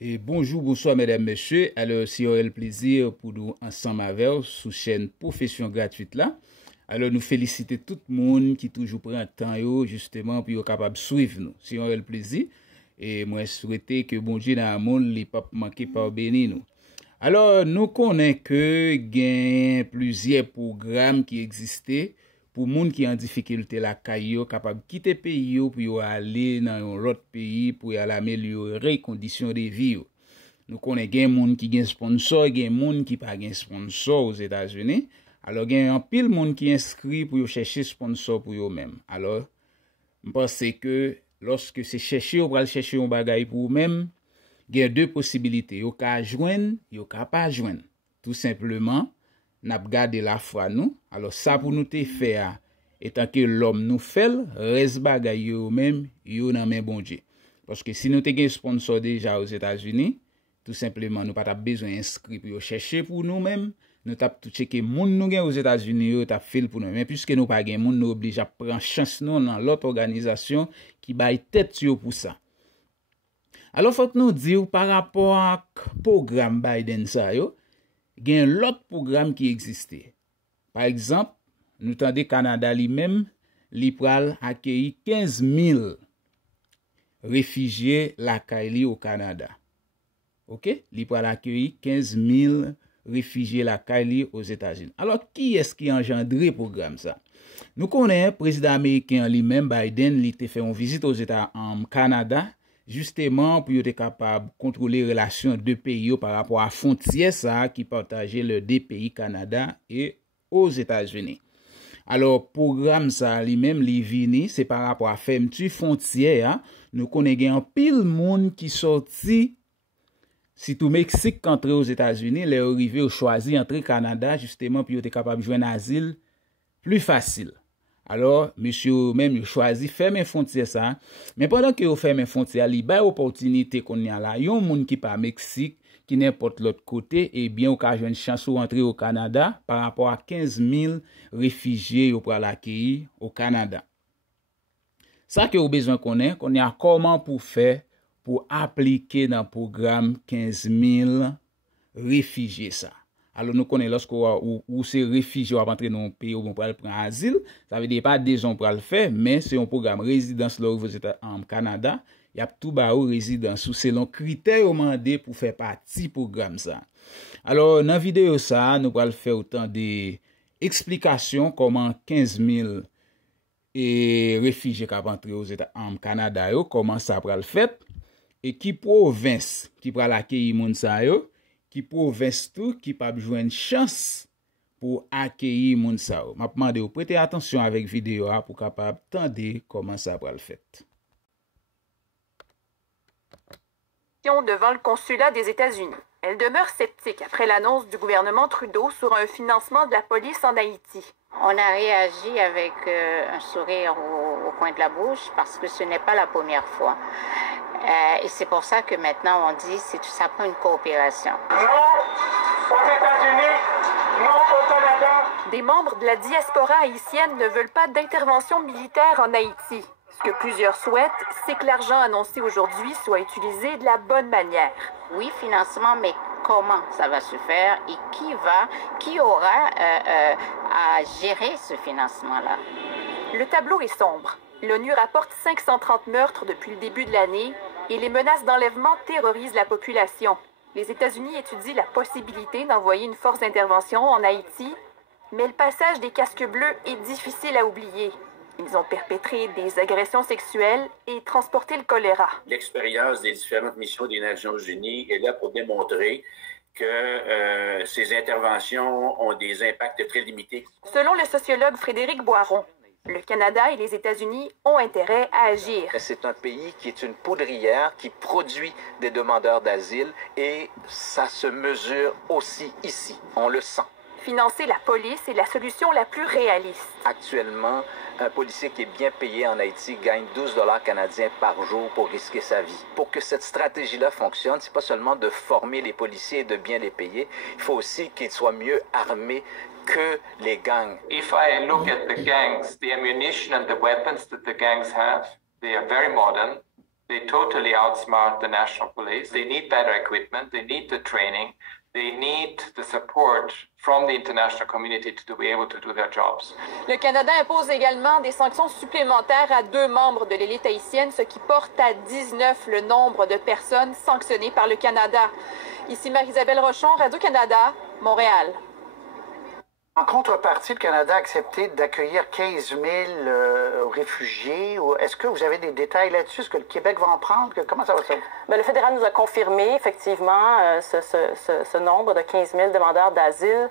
Et bonjour, bonsoir mesdames, messieurs. Alors, c'est un plaisir pour nous ensemble avec vous sous chaîne Profession Gratuite là. Alors, nous féliciter tout le monde qui toujours prend le temps justement pour être capable de suivre nous. C'est un plaisir. Et moi, je souhaite que bon Dieu dans le monde ne pas manquer par béni nous. Alors, nous connaissons que il y a plusieurs programmes qui existaient pour les gens qui sont en difficulté la caillou capable de quitter le pays pour aller dans un autre pays pour améliorer les conditions de vie. Nous connaissons des gens qui ont sponsor, des gens qui n'ont pas sponsor aux États-Unis. Alors, il y a un pile de gens qui inscrit pour chercher sponsor pour eux-mêmes. Alors, je pense que lorsque c'est chercher, on va chercher un bagage pour eux-mêmes, il y a deux possibilités. Vous pouvez joindre, vous pouvez pas joindre. Tout simplement, n'a gardé la foi nous. Alors ça pour nous te faire étant que l'homme nous fait reste bagay yo même yo nan men bon Dieu. Parce que si nous te gen sponsor déjà aux États-Unis, tout simplement nous pas besoin inscrit pour chercher pour nous-mêmes, nous t'a tout checker moun nous gen aux États-Unis yo t'a fait pour nous. Mais puisque nous pas gen moun nous oblige à prendre chance nous dans l'autre organisation qui baille tête yo pour ça. Alors faut que nous dire par rapport à programme Biden ça yo, il y a l'autre programme qui existait. Par exemple, nous tendez Canada lui-même, li pral accueillir 15 000 réfugiés la Kaili au Canada. OK? Li pral accueillir 15 000 réfugiés la Kaili aux États-Unis. Alors, qui est-ce qui a engendré le programme ça? Nous connaissons le président américain lui-même, Biden, il a fait une visite aux États en Canada, justement pour être capable de contrôler les relations de pays par rapport à frontières ça qui partageait les deux pays Canada et aux États-Unis. Alors programme ça lui-même li vini c'est par rapport à fermeture frontière, nous connaissons un pile monde qui sorti si tout Mexique entré aux États-Unis, les arrivé au choisi entrer Canada justement pour être capable de joindre asile plus facile. Alors, monsieur même choisi fermer frontière ça, mais pendant que vous fermez frontière, il y a opportunité qu'on y a là, yon moun qui pas Mexique, qui n'importe l'autre côté, et bien ou ka une chance de rentrer au Canada par rapport à 15 000 réfugiés pour l'accueillir au Canada. Ça que vous besoin qu'on a comment pour faire pour appliquer dans le programme 15 000 réfugiés ça. Alors nous connaissons lorsque ou ces réfugiés vont entrer dans un pays où on peut prendre asile, ça veut dire pas des gens pour le faire, mais c'est un programme résidence là vous êtes en Canada, il y a tout ba résidence selon critères demandés pour faire partie programme ça. Alors dans vidéo ça, nous allons faire autant des explications comment 15 000 et réfugiés qui vont entrer aux États en Canada comment ça va le faire et qui province qui va l'accueillir moun ça yo. Qui province tout qui pas besoin une chance pour accueillir moun sa. M'a demandé de prêter attention avec vidéo pour capable tendre comment ça va le faire. Devant le consulat des États-Unis. Elle demeure sceptique après l'annonce du gouvernement Trudeau sur un financement de la police en Haïti. On a réagi avec un sourire au coin de la bouche parce que ce n'est pas la première fois. Et c'est pour ça que maintenant on dit que ça prend une coopération. Non aux États-Unis, non au Canada. Des membres de la diaspora haïtienne ne veulent pas d'intervention militaire en Haïti. Ce que plusieurs souhaitent, c'est que l'argent annoncé aujourd'hui soit utilisé de la bonne manière. Oui, financement, mais comment ça va se faire et qui aura à gérer ce financement-là? Le tableau est sombre. L'ONU rapporte 530 meurtres depuis le début de l'année et les menaces d'enlèvement terrorisent la population. Les États-Unis étudient la possibilité d'envoyer une force d'intervention en Haïti, mais le passage des casques bleus est difficile à oublier. Ils ont perpétré des agressions sexuelles et transporté le choléra. L'expérience des différentes missions des Nations Unies est là pour démontrer que ces interventions ont des impacts très limités. Selon le sociologue Frédéric Boiron, le Canada et les États-Unis ont intérêt à agir. C'est un pays qui est une poudrière, qui produit des demandeurs d'asile et ça se mesure aussi ici. On le sent. Financer la police est la solution la plus réaliste. Actuellement, un policier qui est bien payé en Haïti gagne 12 $ canadiens par jour pour risquer sa vie. Pour que cette stratégie-là fonctionne, c'est pas seulement de former les policiers et de bien les payer, il faut aussi qu'ils soient mieux armés que les gangs. If I look at the gangs, the ammunition and the weapons that the gangs have, they are very modern. They totally outsmart the national police. They need better equipment. They need the training. They need the support from the international community to be able to do their jobs. Le Canada impose également des sanctions supplémentaires à 2 membres de l'élite haïtienne, ce qui porte à 19 le nombre de personnes sanctionnées par le Canada. Ici Marie-Isabelle Rochon, Radio-Canada, Montréal. En contrepartie, le Canada a accepté d'accueillir 15 000 réfugiés. Est-ce que vous avez des détails là-dessus? Est-ce que le Québec va en prendre? Comment ça va se faire? Bien, le fédéral nous a confirmé effectivement ce nombre de 15 000 demandeurs d'asile.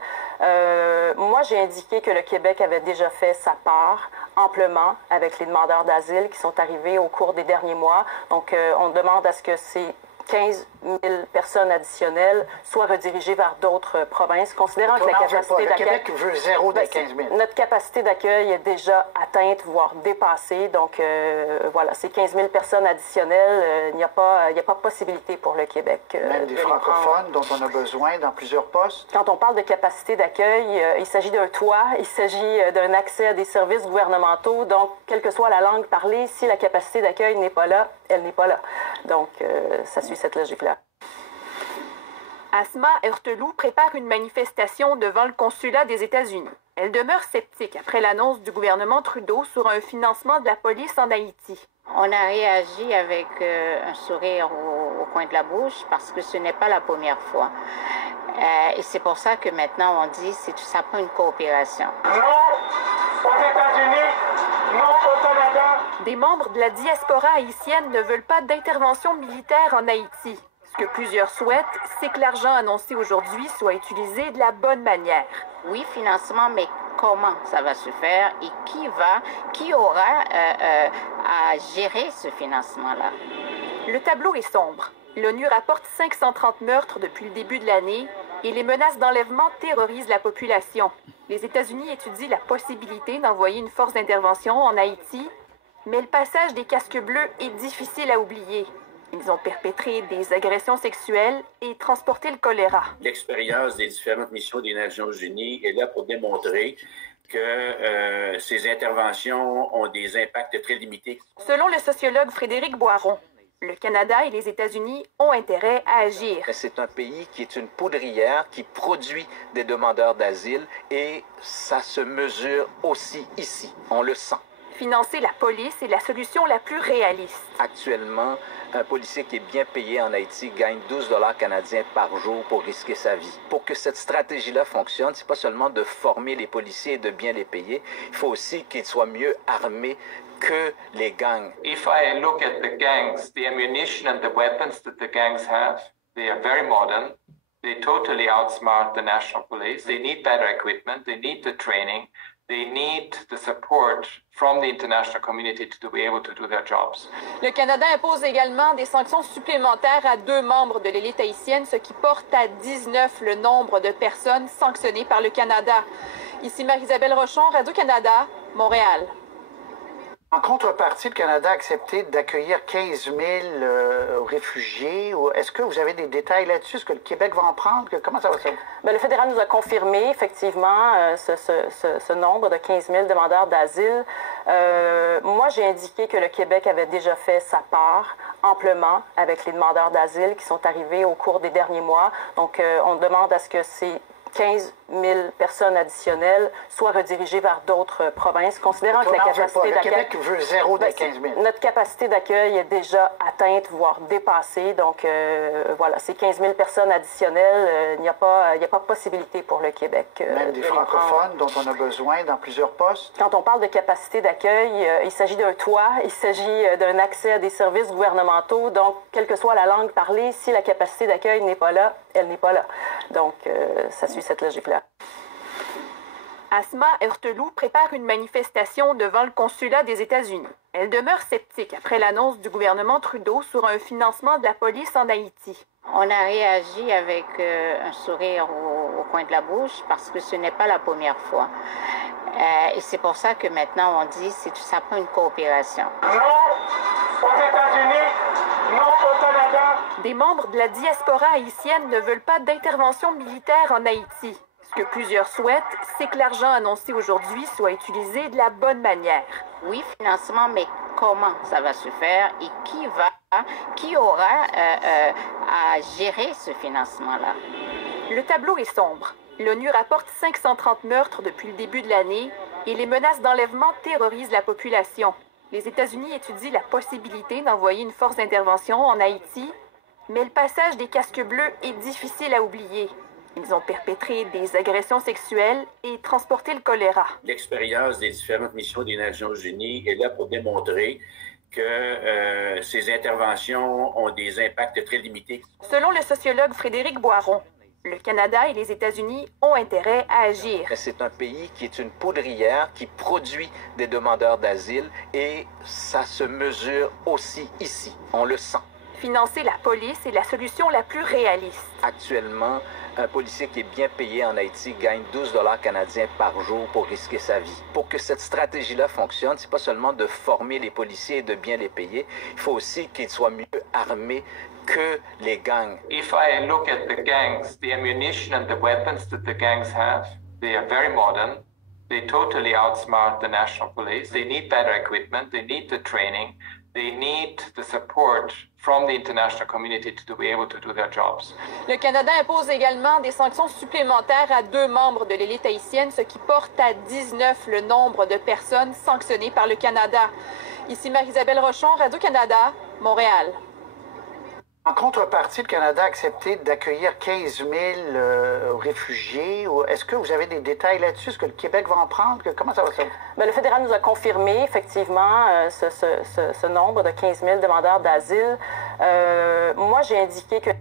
Moi, j'ai indiqué que le Québec avait déjà fait sa part amplement avec les demandeurs d'asile qui sont arrivés au cours des derniers mois. Donc, on demande à ce que ces 15 000 personnes additionnelles soient redirigées vers d'autres provinces, considérant que la capacité d'accueil... Le Québec veut 0 des 15 000. Notre capacité d'accueil est déjà atteinte, voire dépassée. Donc, voilà, ces 15 000 personnes additionnelles, il n'y a pas possibilité pour le Québec. Même des francophones dont on a besoin dans plusieurs postes. Quand on parle de capacité d'accueil, il s'agit d'un toit, il s'agit d'un accès à des services gouvernementaux. Donc, quelle que soit la langue parlée, si la capacité d'accueil n'est pas là, elle n'est pas là. Donc, ça suit cette logique-là. Asma Heurteloup prépare une manifestation devant le consulat des États-Unis. Elle demeure sceptique après l'annonce du gouvernement Trudeau sur un financement de la police en Haïti. On a réagi avec un sourire au coin de la bouche parce que ce n'est pas la première fois. Et c'est pour ça que maintenant on dit que ça prend une coopération. Non aux États-Unis, non au Canada. Des membres de la diaspora haïtienne ne veulent pas d'intervention militaire en Haïti. Ce que plusieurs souhaitent, c'est que l'argent annoncé aujourd'hui soit utilisé de la bonne manière. Oui, financement, mais comment ça va se faire et qui aura à gérer ce financement-là? Le tableau est sombre. L'ONU rapporte 530 meurtres depuis le début de l'année et les menaces d'enlèvement terrorisent la population. Les États-Unis étudient la possibilité d'envoyer une force d'intervention en Haïti, mais le passage des casques bleus est difficile à oublier. Ils ont perpétré des agressions sexuelles et transporté le choléra. L'expérience des différentes missions des Nations Unies est là pour démontrer que ces interventions ont des impacts très limités. Selon le sociologue Frédéric Boiron, le Canada et les États-Unis ont intérêt à agir. C'est un pays qui est une poudrière, qui produit des demandeurs d'asile et ça se mesure aussi ici. On le sent. Financer la police est la solution la plus réaliste. Actuellement, un policier qui est bien payé en Haïti gagne 12 $ canadiens par jour pour risquer sa vie. Pour que cette stratégie-là fonctionne, c'est pas seulement de former les policiers et de bien les payer, il faut aussi qu'ils soient mieux armés que les gangs. If I look at the gangs, the ammunition and the weapons that the gangs have, they are very modern. They totally outsmart the national police. They need better equipment. They need the training. They need the support from the international community to be able to do their jobs. Le Canada impose également des sanctions supplémentaires à 2 membres de l'élite haïtienne, ce qui porte à 19 le nombre de personnes sanctionnées par le Canada. Ici Marie-Isabelle Rochon, Radio-Canada, Montréal. En contrepartie, le Canada a accepté d'accueillir 15 000 réfugiés. Est-ce que vous avez des détails là-dessus? Est-ce que le Québec va en prendre? Comment ça va se faire? Bien, le fédéral nous a confirmé effectivement ce nombre de 15 000 demandeurs d'asile. Moi, j'ai indiqué que le Québec avait déjà fait sa part amplement avec les demandeurs d'asile qui sont arrivés au cours des derniers mois. Donc, on demande à ce que ces 15 000 personnes additionnelles soient redirigées vers d'autres provinces, considérant que la capacité d'accueil... Le Québec veut 0 des 15 000. Notre capacité d'accueil est déjà atteinte, voire dépassée. Donc, voilà, ces 15 000 personnes additionnelles, il n'y a pas possibilité pour le Québec. Même des francophones dont on a besoin dans plusieurs postes. Quand on parle de capacité d'accueil, il s'agit d'un toit, il s'agit d'un accès à des services gouvernementaux. Donc, quelle que soit la langue parlée, si la capacité d'accueil n'est pas là, elle n'est pas là. Donc, ça suit cette logique-là. Asma Heurteloup prépare une manifestation devant le consulat des États-Unis. Elle demeure sceptique après l'annonce du gouvernement Trudeau sur un financement de la police en Haïti. On a réagi avec un sourire au coin de la bouche parce que ce n'est pas la première fois. Et c'est pour ça que maintenant on dit que ça prend une coopération. Non aux États-Unis, non au Canada. Des membres de la diaspora haïtienne ne veulent pas d'intervention militaire en Haïti. Ce que plusieurs souhaitent, c'est que l'argent annoncé aujourd'hui soit utilisé de la bonne manière. Oui, financement, mais comment ça va se faire et qui aura à gérer ce financement-là. Le tableau est sombre. L'ONU rapporte 530 meurtres depuis le début de l'année et les menaces d'enlèvement terrorisent la population. Les États-Unis étudient la possibilité d'envoyer une force d'intervention en Haïti, mais le passage des casques bleus est difficile à oublier. Ils ont perpétré des agressions sexuelles et transporté le choléra. L'expérience des différentes missions des Nations Unies est là pour démontrer que ces interventions ont des impacts très limités. Selon le sociologue Frédéric Boiron, le Canada et les États-Unis ont intérêt à agir. C'est un pays qui est une poudrière qui produit des demandeurs d'asile et ça se mesure aussi ici. On le sent. Financer la police est la solution la plus réaliste. Actuellement, un policier qui est bien payé en Haïti gagne 12 $ canadiens par jour pour risquer sa vie. Pour que cette stratégie-là fonctionne, c'est pas seulement de former les policiers et de bien les payer, il faut aussi qu'ils soient mieux armés que les gangs. If I look at the gangs, the ammunition and the weapons that the gangs have, they are very modern. They totally outsmart the national police. They need better equipment. They need the training. They need the support from the international community to be able to do their jobs. Le Canada impose également des sanctions supplémentaires à 2 membres de l'élite haïtienne, ce qui porte à 19 le nombre de personnes sanctionnées par le Canada. Ici Marie-Isabelle Rochon, Radio-Canada, Montréal. En contrepartie, le Canada a accepté d'accueillir 15 000 réfugiés. Est-ce que vous avez des détails là-dessus? Est-ce que le Québec va en prendre? Comment ça va se faire? Bien, le fédéral nous a confirmé effectivement ce nombre de 15 000 demandeurs d'asile. Moi, j'ai indiqué que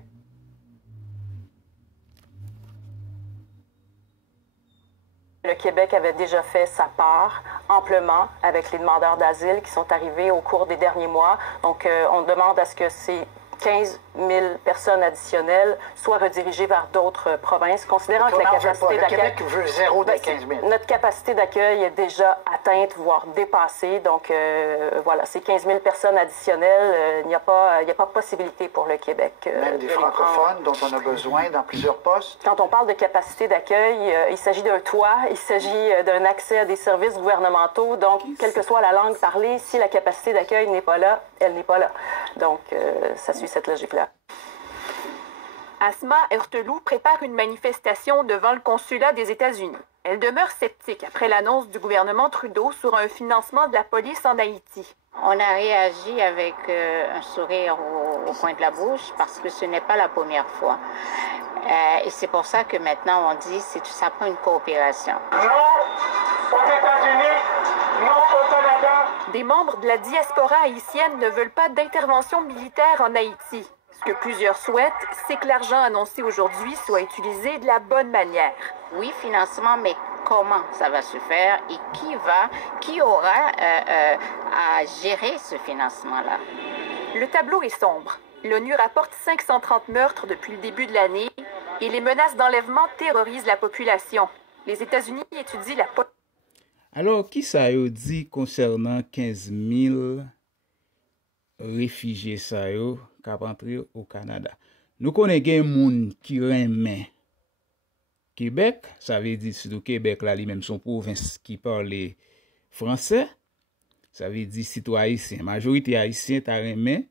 le Québec avait déjà fait sa part amplement avec les demandeurs d'asile qui sont arrivés au cours des derniers mois. Donc, on demande à ce que ces 15 000 personnes additionnelles soient redirigées vers d'autres provinces, considérant que la capacité d'accueil... Le Québec veut 0 des 15 000. Notre capacité d'accueil est déjà atteinte, voire dépassée. Donc, voilà, ces 15 000 personnes additionnelles, il n'y a pas possibilité pour le Québec. Même des francophones dont on a besoin dans plusieurs postes. Quand on parle de capacité d'accueil, il s'agit d'un toit, il s'agit d'un accès à des services gouvernementaux. Donc, quelle que soit la langue parlée, si la capacité d'accueil n'est pas là, elle n'est pas là. Donc, ça suit cette logique-là. Asma Heurteloup prépare une manifestation devant le consulat des États-Unis. Elle demeure sceptique après l'annonce du gouvernement Trudeau sur un financement de la police en Haïti. On a réagi avec un sourire au coin de la bouche parce que ce n'est pas la première fois. Et c'est pour ça que maintenant on dit que ça prend une coopération. Non aux États-Unis, non au Canada. Des membres de la diaspora haïtienne ne veulent pas d'intervention militaire en Haïti. Ce que plusieurs souhaitent, c'est que l'argent annoncé aujourd'hui soit utilisé de la bonne manière. Oui, financement, mais comment ça va se faire et qui aura à gérer ce financement-là? Le tableau est sombre. L'ONU rapporte 530 meurtres depuis le début de l'année et les menaces d'enlèvement terrorisent la population. Les États-Unis étudient la... Alors, qui ça a dit concernant 15 000 réfugiés ça yo qui rentré au Canada? Nous connaissons des gens qui remet Québec, ça veut dire que Québec là lui-même son province qui parle français, ça veut dire citoyen haïtien, majorité haïtien ta remet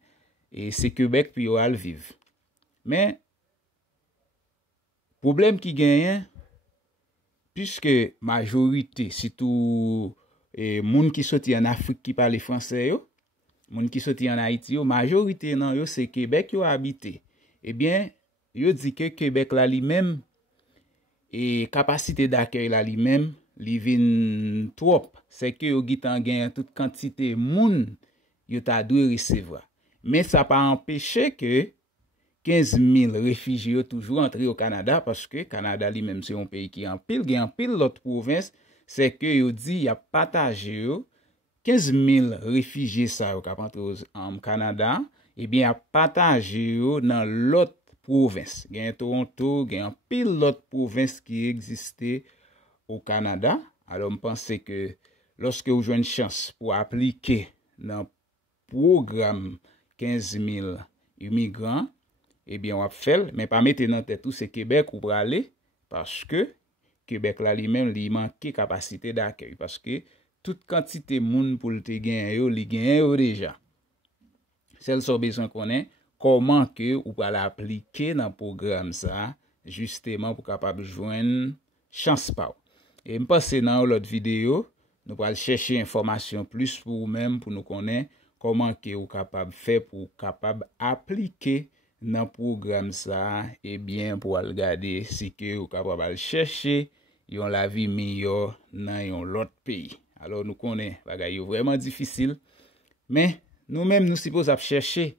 et c'est Québec puis yo vivre. Mais problème qui gagne puisque majorité surtout moun qui sorti en Afrique qui parle français yo, moun qui sorti en Haïti yo, majorité nan yo c'est Québec yo habité. Eh bien, yo dit que Québec là lui-même et capacité d'accueil là lui-même li vin trop, c'est que yo gitan gen toute quantité moun yo ta dû recevoir. Mais ça pas empêché que 15 000 réfugiés ont toujours entré au Canada parce que Canada lui-même c'est un pays qui en pile l'autre province, c'est que yo dit y a partagé 15 000 réfugiés ça qui rentré au Canada, et bien a partagé dans l'autre province. Il y a Toronto, il y a pile l'autre province qui existait au Canada. Alors je pense que lorsque vous avez une chance pour appliquer dans le programme 15 000 immigrants, eh bien, on va faire, mais pas mettre dans tête tout c'est Québec ou pour aller, parce que Québec là lui-même, il manque capacité d'accueil, parce que toute quantité moun pour te gen yo, li gen yo déjà. Celle so besoin connaît comment que ou va l'appliquer dans programme ça justement pour capable joindre chance pa. Et me passe dans l'autre vidéo, nous va chercher information plus pour vous même pour nous connaître comment que ou capable faire pour capable appliquer dans programme ça et bien pour regarder si que ou capable chercher yon la vie meilleure dans yon l'autre pays. Alors nous connaît bagay yo vraiment difficile mais nous-mêmes nous supposons chercher